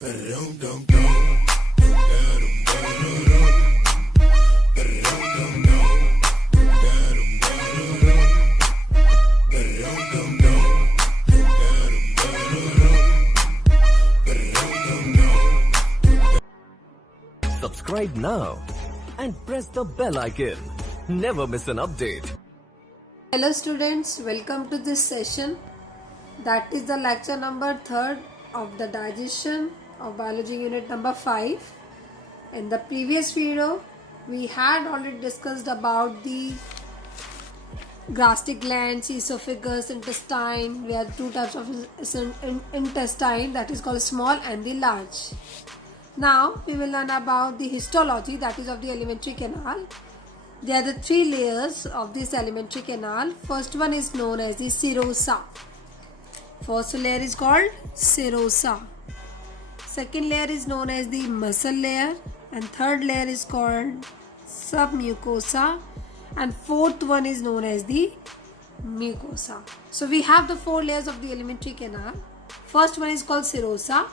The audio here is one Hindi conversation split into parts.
Subscribe now and press the bell icon. Never miss an update. Hello students, welcome to this session. That is the lecture number 3rd of the digestion of biology unit number 5. In the previous video, we had already discussed about the gastric glands, esophagus, intestine. We have two types of intestine, that is called small and the large. Now we will learn about the histology, that is of the alimentary canal. There are the 3 layers of this alimentary canal. First one is known as the serosa. First layer is called serosa. Second layer is known as the muscle layer, and third layer is called submucosa, and fourth one is known as the mucosa. So we have the 4 layers of the alimentary canal. First one is called serosa,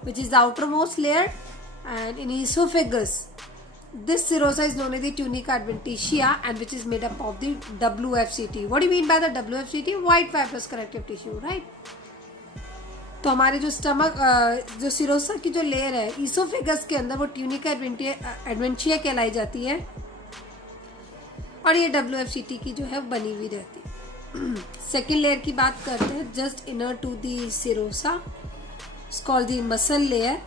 which is the outermost layer, and in esophagus this serosa is known as the tunica adventitia, and which is made up of the WFCT. What do you mean by the WFCT? White fibrous connective tissue, right? तो हमारे जो स्टमक जो सिरोसा की जो लेयर है इसोफेगस के अंदर वो ट्यूनिका एडवेंटिया कहलाई जाती है, और ये WFCT की जो है बनी हुई रहती है. सेकेंड लेयर की बात करते हैं, just inner to the serosa. It's called the muscle layer,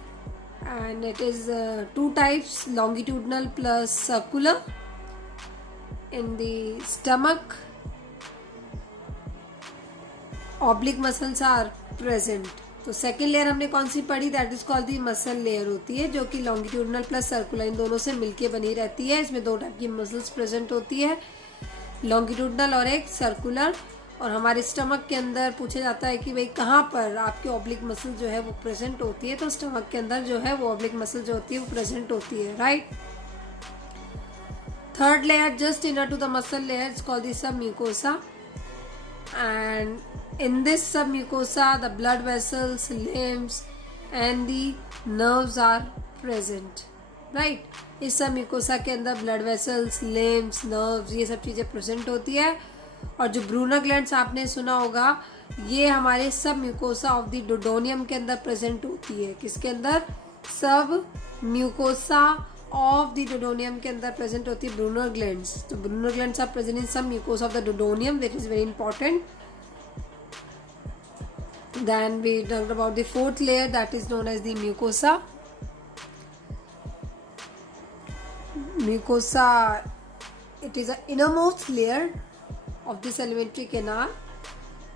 and it is 2 types, longitudinal plus circular. In the stomach, oblique muscles are present. तो सेकेंड लेयर हमने कौन सी पढ़ी? That is called the muscle layer होती है, जो कि लॉन्गिट्यूडनल प्लस सर्कुलर इन दोनों से मिलके बनी रहती है. इसमें 2 टाइप की मसल्स प्रेजेंट होती है, लॉन्गिट्यूडनल और एक सर्कुलर. और हमारे स्टमक के अंदर पूछा जाता है कि भाई कहाँ पर आपकी ऑब्लिक मसल जो है वो प्रेजेंट होती है, तो स्टमक के अंदर जो है वो ऑब्लिक मसल जो होती है वो प्रेजेंट होती है, right. Third layer just inner to the muscle layer is called the submucosa, and in this submucosa the blood vessels, limbs and the nerves are present, right. इस submucosa के अंदर blood vessels, limbs, nerves ये सब चीज़ें present होती है. और जो ब्रूनर ग्लैंड्स आपने सुना होगा, ये हमारे submucosa of the duodenum के अंदर present होती है. किसके अंदर? submucosa of the duodenum के अंदर present होती है ब्रूनर ग्लैंड्स. तो Brunner glands are present in submucosa of the duodenum, that is very important. Then we talked about the 4th layer, that is known as the mucosa. Mucosa, it is an innermost layer of this alimentary canal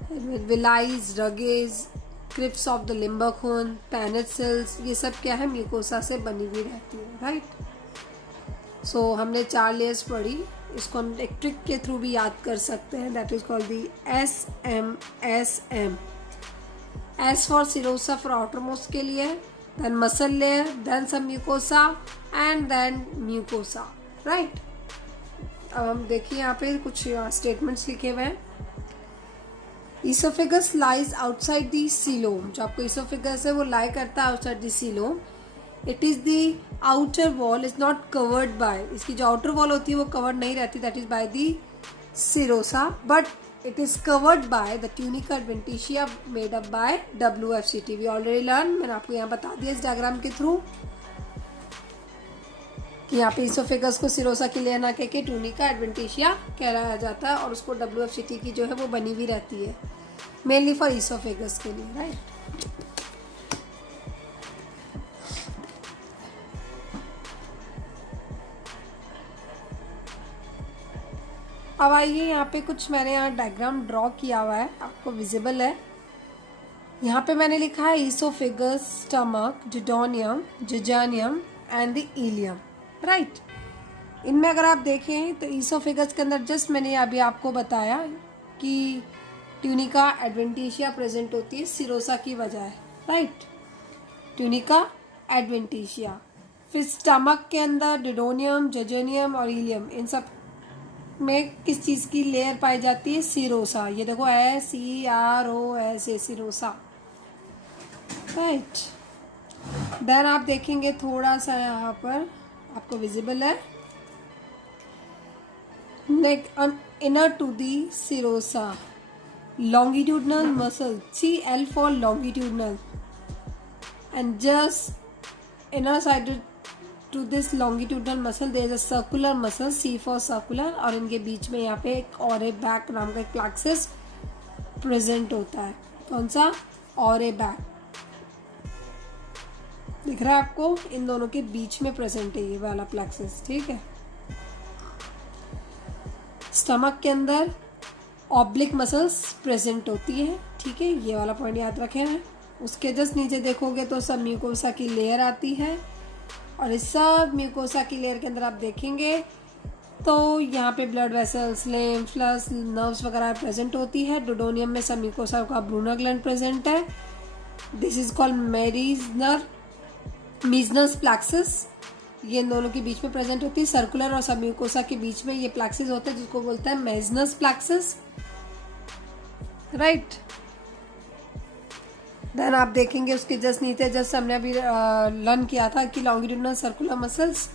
with villi, rugae, crypts of the Limbercorn, Paneth cells. ये सब क्या है? mucosa से बनी हुई रहती है, right? So हमने 4 layers पढ़ी. इसको हम एक ट्रिक के थ्रू भी याद कर सकते हैं, that is called the SMSM. S for serosa for outermost के लिए, then muscle layer, then submucosa and then mucosa, right. अब हम देखिए यहाँ पे कुछ स्टेटमेंट्स लिखे हुए हैं. Esophagus lies outside the coelom. जो आपको esophagus है वो lie करता है outside the coelom. It is the outer wall, is not covered by. इसकी जो outer wall होती है वो covered नहीं रहती, that is by the serosa, but it is covered by the tunica adventitia made up by WFCT. We already learned, मैंने आपको यहाँ बता दिया इस डायग्राम के थ्रू कि यहाँ पे इसोफेगस को सिरोसा की लेयर ना कह के ट्यूनिका एडवेंटिशिया कहा जाता है, और उसको WFCT की जो है वो बनी हुई रहती है, मेनली फॉर इसोफेगस के लिए, राइट. अब आइए यहाँ पे कुछ मैंने यहाँ डायग्राम ड्रॉ किया हुआ है, आपको विजिबल है. यहाँ पे मैंने लिखा है oesophagus, stomach, duodenum, jejunum and the ilium, right. इनमें अगर आप देखें तो इसोफेगस के अंदर जस्ट मैंने अभी आपको बताया कि ट्यूनिका एडवेंटिशिया प्रेजेंट होती है सिरोसा की वजह, राइट. Tunica adventitia. फिर स्टमक के अंदर डिडोनियम, जेजेनियम और इलियम, इन सब में किस चीज़ की लेयर पाई जाती है? सिरोसा. ये देखो SEROSA, सिरोसा, राइट. देन आप देखेंगे थोड़ा सा यहाँ पर आपको विजिबल है next inner to the serosa longitudinal muscle CL for longitudinal and just inner side to this longitudinal muscle there is a circular muscle C for circular और इनके बीच में यहाँ पे एक और ए बैक नाम का एक प्लेक्सिस प्रेजेंट होता है। कौन सा? और ए बैक दिख रहा है आपको? इन दोनों के बीच में प्रेजेंट है ये वाला प्लेक्सिस। ठीक है, स्टमक के अंदर ऑब्लिक मसल्स प्रेजेंट होती है। ठीक है, ये वाला पॉइंट याद रखें हैं। उसके जस्ट नीचे देखोगे तो सब म्यूकोसा की लेयर आती है और इस सब म्यूकोसा की लेयर के अंदर आप देखेंगे तो यहाँ पे ब्लड वेसल्स, लिम्फ, नर्व्स वगैरह प्रेजेंट होती है। डोडोनियम में सब म्यूकोसा का ब्रूनर ग्लैंड प्रेजेंट है। This is called Meissner's plexus. ये इन दोनों के बीच में प्रेजेंट होती है। सर्कुलर और सब म्यूकोसा के बीच में ये प्लेक्सिस होता है जिसको बोलते हैं मेजनस प्लेक्सिस। राइट, देन आप देखेंगे उसके जस्ट नीचे जस्ट हमने अभी लर्न किया था कि लॉन्गिट्यूडिनल सर्कुलर मसल्स,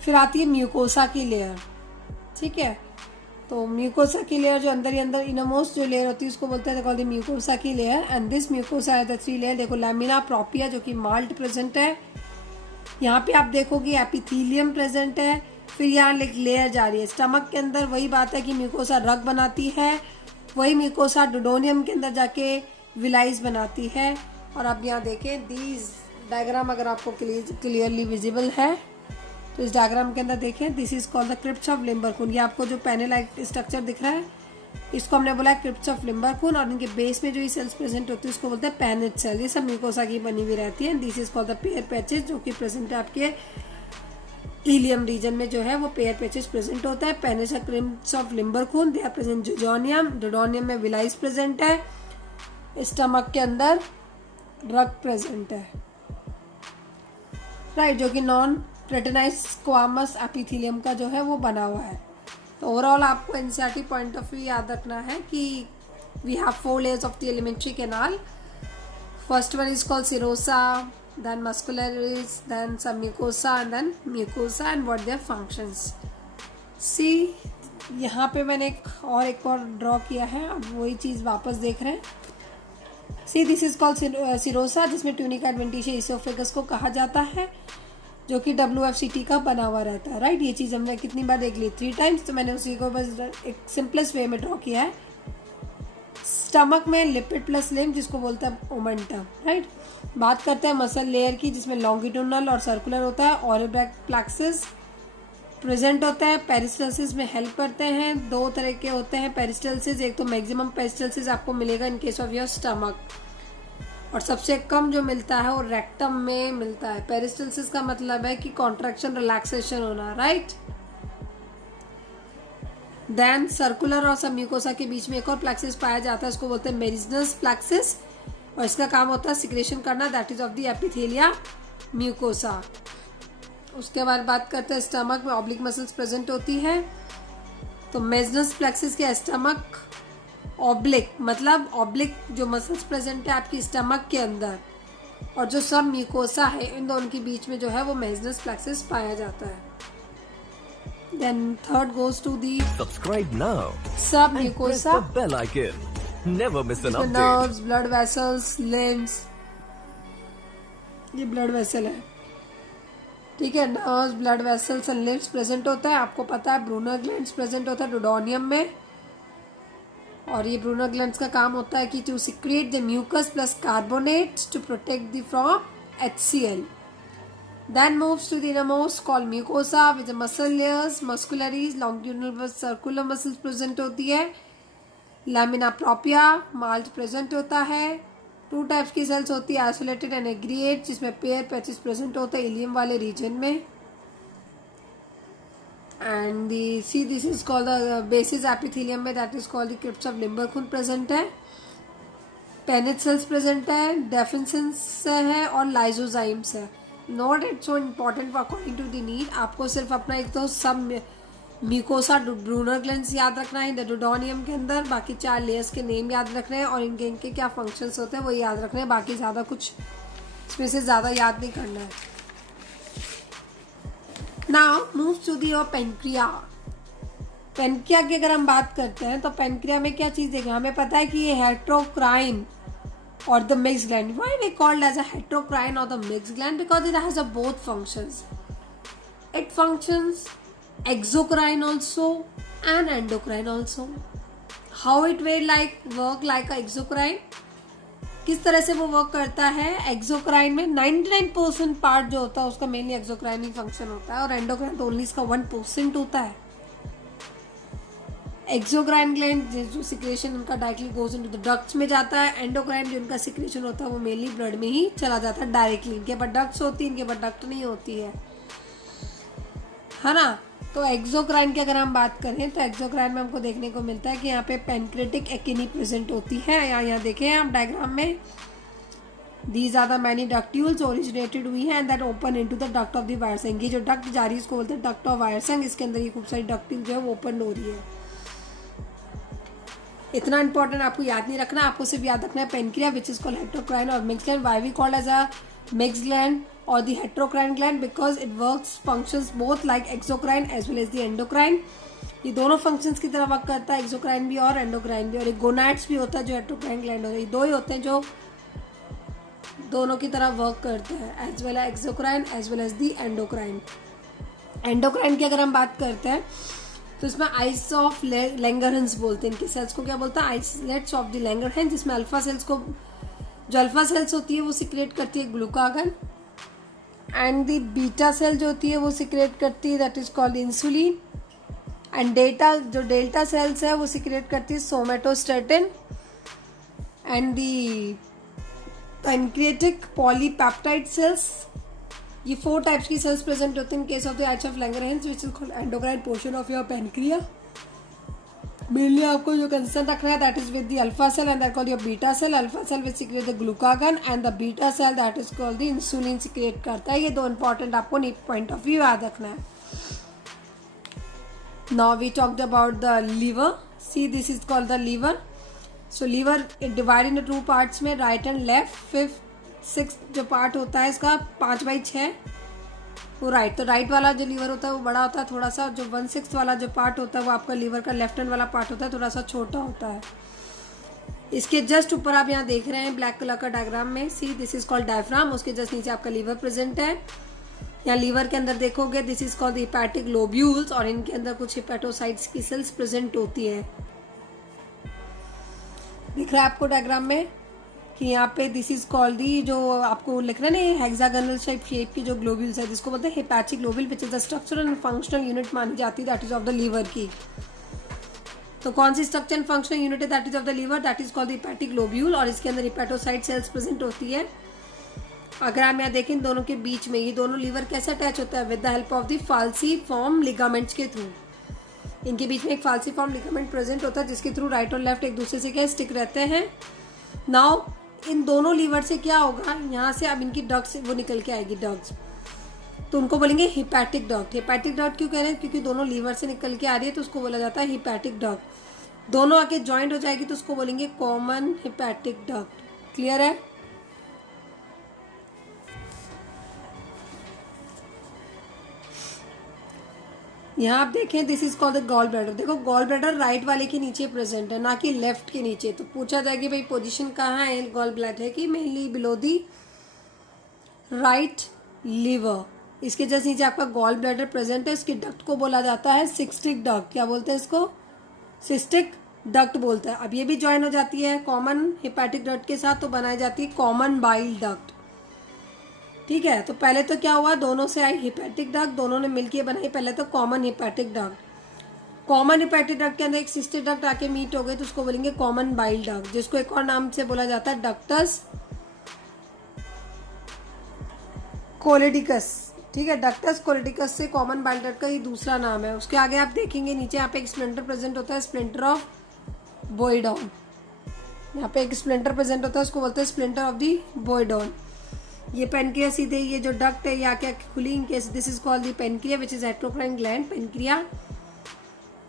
फिर आती है म्यूकोसा की लेयर। ठीक है, तो म्यूकोसा की लेयर जो अंदर ही अंदर इनरमोस्ट जो लेयर होती है उसको बोलते हैं कॉल्ड द म्यूकोसा की लेयर एंड दिस म्यूकोसा है द 3 लेयर। देखो लैमिना प्रोपिया जो कि माल्ट प्रेजेंट है, यहाँ पे आप देखोगे एपिथेलियम प्रेजेंट है, फिर यहाँ लेयर जा रही है। स्टमक के अंदर वही बात है कि म्यूकोसा रग बनाती है, वही म्यूकोसा डोडोनियम के अंदर जाके विलाइज बनाती है। और आप यहाँ देखें दीज डायग्राम अगर आपको क्लियरली विजिबल है तो इस डायग्राम के अंदर देखें this is called the crypts of Lieberkuhn. ये आपको जो पैनल लाइक स्ट्रक्चर दिख रहा है इसको हमने बोला है क्रिप्स ऑफ लिम्बरकून और इनके बेस में जो ये सेल्स प्रेजेंट होती है उसको बोलते हैं पैनेट सेल। ये सब म्यूकोसा की बनी हुई रहती है। This is called the pair patches जो कि प्रेजेंट है आपके इलियम रीजन में जो है वो पेयर पैचेस प्रेजेंट होता है। Paneth crypts of Lieberkuhn they are present jejunum, duodenum में विलाइज प्रेजेंट है, स्टमक के अंदर रग प्रेजेंट है। राइट, जो कि नॉन रेटिनाइज स्क्वामस एपिथेलियम का जो है वो बना हुआ है। तो ओवरऑल आपको एनसीईआरटी पॉइंट ऑफ व्यू याद रखना है कि we have 4 layers of the alimentary canal. First one is called serosa, then muscularis, then some mucosa and then mucosa and what their functions. See, यहाँ पे मैंने एक और ड्रॉ किया है, अब वही चीज़ वापस देख रहे हैं। See, this is called serosa जिसमें ट्यूनिका एडवेंटिशिया इसोफेगस को कहा जाता है जो कि WFCT का बना हुआ रहता है। राइट, ये चीज़ हमने कितनी बार देख ली? 3 टाइम्स। तो मैंने उसी को बस एक सिंपलेस्ट वे में ड्रॉ किया है। स्टमक में लिपिड प्लस लिम्फ जिसको बोलते हैं ओमेंटम। राइट, बात करते हैं मसल लेयर की जिसमें लॉन्गिट्यूडिनल और सर्कुलर होता है। ऑरिब्रैक प्लेक्सिस प्रेजेंट होता है, पेरिस्टल्सिस में हेल्प करते हैं। 2 तरह के होते हैं पेरिस्टल्सिस, एक तो मैक्सिमम पेरिस्टल्सिस आपको मिलेगा इन केस ऑफ योर स्टमक और सबसे कम जो मिलता है वो रेक्टम में मिलता है। पेरिस्टल्सिस का मतलब है कि कॉन्ट्रैक्शन रिलैक्सेशन होना। राइट, देन सर्कुलर और सब म्यूकोसा के बीच में एक और प्लेक्सिस पाया जाता है, उसको बोलते हैं मेरिजिनस प्लेक्सिस और इसका काम होता है सिक्रेशन करना, that is of the epithelia mucosa. उसके बाद बात करते हैं स्टमक में ऑब्लिक मसल्स प्रेजेंट होती है। तो मेरिजिनस प्लेक्सिस के स्टमक ऑब्लिक मतलब ऑब्लिक जो मसल्स प्रेजेंट है आपकी स्टमक के अंदर और जो सब म्यूकोसा है इन दोनों के बीच में जो है वो मेरिजिनस प्लेक्सिस पाया जाता है। Then third goes to the Subscribe now submucosa. and press the bell icon. Never miss an update. Nerves, blood vessels, limbs. ये blood vessel है। ठीक है, nerves, blood vessels and lymphs present होता है। आपको पता है ब्रूनर ग्लैंड्स प्रेजेंट होता है डोडोनियम में और ये ब्रूनर ग्लैंड्स का काम होता है कि to secrete the mucus plus carbonates to protect the from HCl. Then moves to the innermost called mucosa with the muscle layers, muscularies, longitudinal circular muscles present होती है। Lamina propria, माल्ट प्रेजेंट होता है। 2 टाइप्स की सेल्स होती है, आइसोलेटेड एंड एग्रीएट जिसमें पेयर पैचेस प्रेजेंट होते हैं इलियम वाले रीजन में। And this is called the basis epithelium में, that is called the crypts of Lieberkuhn present है। पेनेट सेल्स प्रेजेंट है, डेफिनेंस है और लाइजोजाइम्स है। Not it so important according to the need. आपको सिर्फ अपना एक तो सब म्यूकोसा ब्रूनर ग्लैंड्स याद रखना है डोडोनियम के अंदर, बाकी 4 लेयर्स के नेम याद रखने हैं और इनके क्या फंक्शंस होते हैं वो याद रखने हैं, बाकी ज़्यादा कुछ इसमें से ज़्यादा याद नहीं करना है। Now move to the your pancreas. Pancreas की अगर हम बात करते हैं तो पेनक्रिया में क्या चीज़ देखें, हमें पता है कि ये heterocrine or the mixed gland. Why we called as a heterocrine or the mixed gland? Because it has a both functions. It functions exocrine also and endocrine also. How it will work like a exocrine? किस तरह से वो वर्क करता है? एक्सोक्राइन में 99% पार्ट जो होता है उसका मेनली एक्सोक्राइन ही फंक्शन होता है और एंडोक्राइन तो ओनली इसका 1% होता है। एक्सोक्राइन ग्लैंड जो सिक्रेशन उनका directly goes into the ducts में जाता है। एंडोक्राइन जो उनका सिक्रेशन होता है वो मेनली ब्लड में ही चला जाता है डायरेक्टली। इनके पास डक्ट्स होती है, इनके पास डक्ट नहीं होती है ना। तो एक्सोक्राइन की अगर हम बात करें तो एक्सोक्राइन में हमको देखने को मिलता है कि यहाँ पे पेनक्रेटिक एकिनी प्रेजेंट होती है। यहाँ देखें आप डायग्राम में, these are the many ductules originated हुई है and that open into the duct of the Wirsung. ये जो डक्ट जा रही है इसको बोलते हैं डक्ट ऑफ वायरसेंग। इसके अंदर ये खूब सारी डक्ट्यूल जो है वो ओपन हो रही है। इतना इंपॉर्टेंट आपको याद नहीं रखना, आपको सिर्फ याद रखना है pancreas which is called heterocrine और mixed gland. Why we called as a mixed gland or the heterocrine gland because it works functions both like exocrine as well as the endocrine। ये दोनों functions की तरह वर्क करता है, exocrine भी और endocrine भी। और एक gonads भी होता है जो heterocrine gland होता है। ये दो ही होते हैं जो दोनों की तरह वर्क करते हैं, as well as exocrine as well as the endocrine। endocrine की अगर हम बात करते हैं तो इसमें आइस ऑफ लैंगरहंस बोलते हैं इनके सेल्स को। क्या बोलता है? आइसलेट्स ऑफ द लैंगरहंस, जिसमें अल्फा सेल्स को, जो अल्फा सेल्स होती है वो सिक्रेट करती है glucagon and the beta cell जो होती है वो सिक्रेट करती है that is called insulin and delta cells है वो सिक्रेट करती है somatostatin and the pancreatic polypeptide cells. ये 4 टाइप्स की सेल्स प्रेजेंट होते हैं इन केस ऑफ द आइस of Langerhans which is called endocrine portion of your pancreas. Mainly आपको जो कंसर्न रखना है that is with the alpha cell and that called your beta cell. Alpha cell which secrete the glucagon and the beta cell that is called the insulin secrete करता है। ये दो इंपॉर्टेंट आपको पॉइंट ऑफ व्यू याद रखना है। Now we talked about the liver. See this is called the liver. So liver divide in 2 parts में, right and left. 5th 6th जो पार्ट होता है इसका 5/6 वो राइट। तो राइट वाला जो लीवर होता है वो बड़ा होता है थोड़ा सा, जो 1/6 वाला जो पार्ट होता है वो आपका लीवर का लेफ्ट हैंड वाला पार्ट होता है थोड़ा सा छोटा होता है। इसके जस्ट ऊपर आप यहाँ देख रहे हैं ब्लैक कलर का डायग्राम में, सी दिस इज कॉल्ड डायफ्राम। उसके जस्ट नीचे आपका लीवर प्रेजेंट है। यहाँ लीवर के अंदर देखोगे this is called hepatic lobules और इनके अंदर कुछ हिपैटोसाइट्स की सेल्स प्रेजेंट होती है। दिख रहा है आपको डायग्राम में कि यहाँ पे दिस इज कॉल्ड दी, जो आपको लिख रहा है ना हेक्सागोनल शेप की जो ग्लोब्यूल्स है जिसको बोलते हैं hepatic globule which is the structural and functional unit मानी जाती है that is of the liver की। तो कौन सी स्ट्रक्चर एंड फंक्शनल यूनिट है that is of the liver? That is called hepatic globule और इसके अंदर हेपेटोसाइट सेल्स प्रेजेंट होती है। अगर हम यहाँ देखें इन दोनों के बीच में, ये दोनों लीवर कैसे अटैच होता है? With the help of the falciform ligaments के थ्रू। इनके बीच में एक फाल्सीफॉर्म लिगामेंट प्रेजेंट होता है जिसके थ्रू राइट और लेफ्ट एक दूसरे से क्या स्टिक रहते हैं। नाउ इन दोनों लीवर से क्या होगा, यहाँ से अब इनकी डक्ट्स वो निकल के आएगी डक्ट्स, तो उनको बोलेंगे हिपैटिक डक्ट। हिपैटिक डक्ट क्यों कह रहे हैं? क्योंकि दोनों लीवर से निकल के आ रही है तो उसको बोला जाता है हिपैटिक डक्ट। दोनों आके ज्वाइंट हो जाएगी तो उसको बोलेंगे कॉमन हिपैटिक डक्ट। क्लियर है? यहाँ आप देखें this is called the gall bladder. देखो गॉल ब्लैडर राइट वाले के नीचे प्रेजेंट है ना कि लेफ्ट के नीचे। तो पूछा जाएगा भाई पोजीशन कहाँ है गॉल ब्लैडर की? Mainly below the right liver. इसके जस्ट नीचे आपका गॉल ब्लैडर प्रेजेंट है। इसके डक्ट को बोला जाता है सिस्टिक डक्ट। क्या बोलते हैं इसको? सिस्टिक डक्ट बोलता है। अब ये भी ज्वाइन हो जाती है कॉमन हिपैटिक डक्ट के साथ तो बनाई जाती है कॉमन बाइल डक्ट। ठीक है, तो पहले तो क्या हुआ, दोनों से आई हिपैटिक डक्ट, दोनों ने मिलकर बनाई पहले तो common hepatic duct. Common hepatic duct के अंदर एक सिस्टिक डक्ट आके मीट हो गए तो उसको बोलेंगे कॉमन बाइल डक्ट, जिसको एक और नाम से बोला जाता है डक्टस कोलेडिकस। ठीक है, डक्टस कोलेडिकस से कॉमन बाइल डक्ट का ये दूसरा नाम है। उसके आगे आप देखेंगे नीचे यहाँ पे एक स्प्लिंटर प्रेजेंट होता है, स्प्लिंटर ऑफ बोइडॉन। यहाँ पे एक स्प्लिंटर प्रेजेंट होता है, उसको बोलते हैं स्प्लिंटर ऑफ दी बोइडॉन। ये पेनक्रिया सीधे ये जो डक्ट है ये आके खुली in case this is called the pancreas which is heterocrine gland pancreas.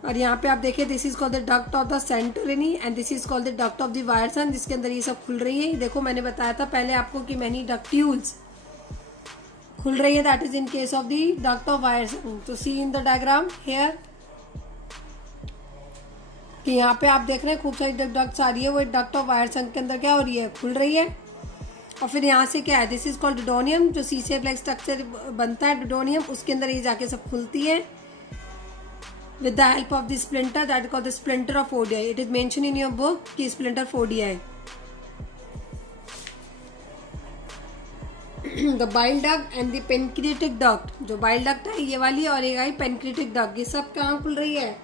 और यहाँ पे आप देखिए this is called the duct of the Santorini and this is called the duct of the Wirsung, जिसके अंदर ये सब खुल रही है। देखो मैंने बताया था पहले आपको कि मैनी डक्ट्यूल्स खुल रही है, that is in case of the duct of Wirsung. तो see in the diagram here कि यहाँ पे आप देख रहे हैं खूब सारी डक्ट्स आ रही है, वो डक्ट ऑफ वायरसन के अंदर क्या हो रही है, खुल रही है। और फिर यहाँ से क्या है, दिस इज कॉल्ड डोडोनियम, जो सी शेप लाइक स्ट्रक्चर बनता है डोडोनियम, उसके अंदर ये जाके सब खुलती है with the help of the splinter that is called the splinter of ODI. It is mentioned in your book कि splinter of ODI. The bile duct and the pancreatic duct, जो bile duct है ये वाली और एक आई pancreatic duct, ये सब कहाँ खुल रही है,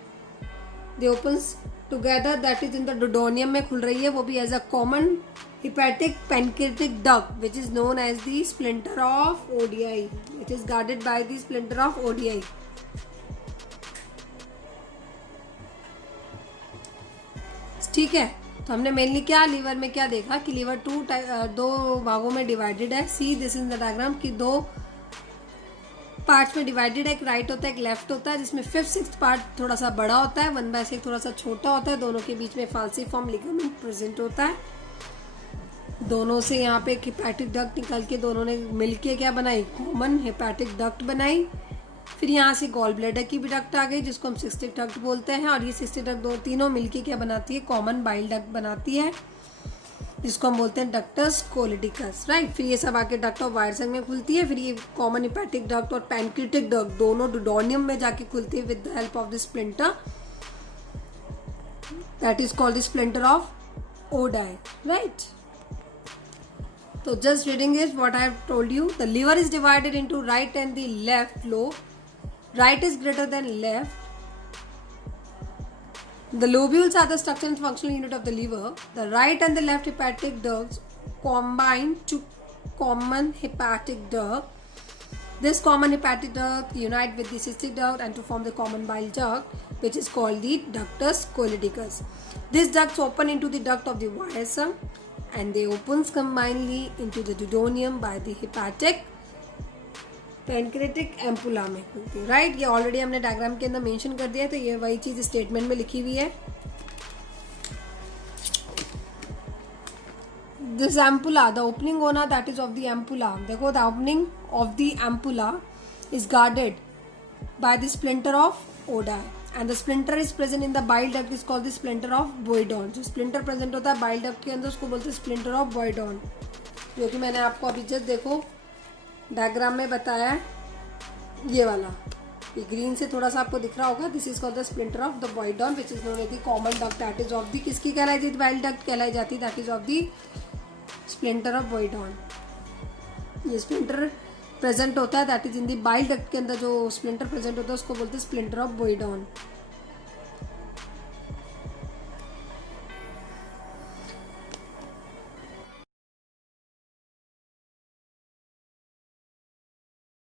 they opens together, that is in the duodenum में खुल रही है, वो भी as a common hepatic pancreatic duct which is known as the splinter of ODI. It is guarded by the splinter of ODI. ठीक है, तो हमने मेनली क्या लीवर में क्या देखा कि लीवर दो भागों में डिवाइडेड है। सी दिस इज द डायग्राम कि दो पार्ट्स में डिवाइडेड है, एक राइट होता है एक लेफ्ट होता है, जिसमें 5/6 पार्ट थोड़ा सा बड़ा होता है, 1/6 थोड़ा सा छोटा होता है, दोनों के बीच में फाल्सिफॉर्म लिगामेंट प्रेजेंट होता है। दोनों से यहाँ पे एक हिपैटिक डक्ट निकल के दोनों ने मिलके क्या बनाई, कॉमन हिपैटिक डक्ट बनाई। फिर यहाँ से गॉल ब्लैडर की भी डक्ट आ गई जिसको हम सिस्टिक डक्ट बोलते हैं, और ये सिस्टिक डक्ट दो तीनों मिलके क्या बनाती है, कॉमन बाइल डक्ट बनाती है, जिसको हम बोलते हैं डक्टस कोलिडिकस, राइट। फिर ये सब आके डक्ट ऑफ वायरसन में खुलती है, फिर ये कॉमन हिपैटिक डक्ट और पैनक्रिएटिक डक्ट दोनों डुओडेनियम में जाके खुलती है with the help of the splinter, that is called the sphincter of Oddi, right. So just reading is what I have told you. The liver is divided into right and the left lobe. Right is greater than left. The lobules are the structure and functional unit of the liver. The right and the left hepatic ducts combine to common hepatic duct. This common hepatic duct unite with the cystic duct and to form the common bile duct, which is called the ductus coelidicus. These ducts open into the duct of the Weyer's and they opens combinedly into the duodenum by the hepatic pancreatic ampulla में खुलती है, राइट। ये ऑलरेडी हमने डायग्राम के अंदर मेंशन कर दिया है, तो ये वही चीज स्टेटमेंट में लिखी हुई है। This ampulla, the opening होना that is of the ampulla, देखो the opening of the ampulla is guarded by the splinter of Oddi and the splinter is present in the bile duct is called the splinter of Boydon. जो splinter present होता है bile duct के अंदर उसको बोलते हैं splinter of Boydon, जो कि मैंने आपको अभी जस्ट देखो डायग्राम में बताया है, ये वाला ये ग्रीन से थोड़ा सा आपको दिख रहा होगा, this is called the sphincter of the Boyden which is known as the common duct that is of the किसकी कहलाई जाती है, बाइल डक्ट कहलाई जाती है, that is of the sphincter of Boyden. ये स्प्लिंटर प्रेजेंट होता है that is in the bile duct के अंदर, जो स्प्लिंटर प्रेजेंट होता है उसको बोलते हैं स्प्लिंटर ऑफ बॉयडॉन।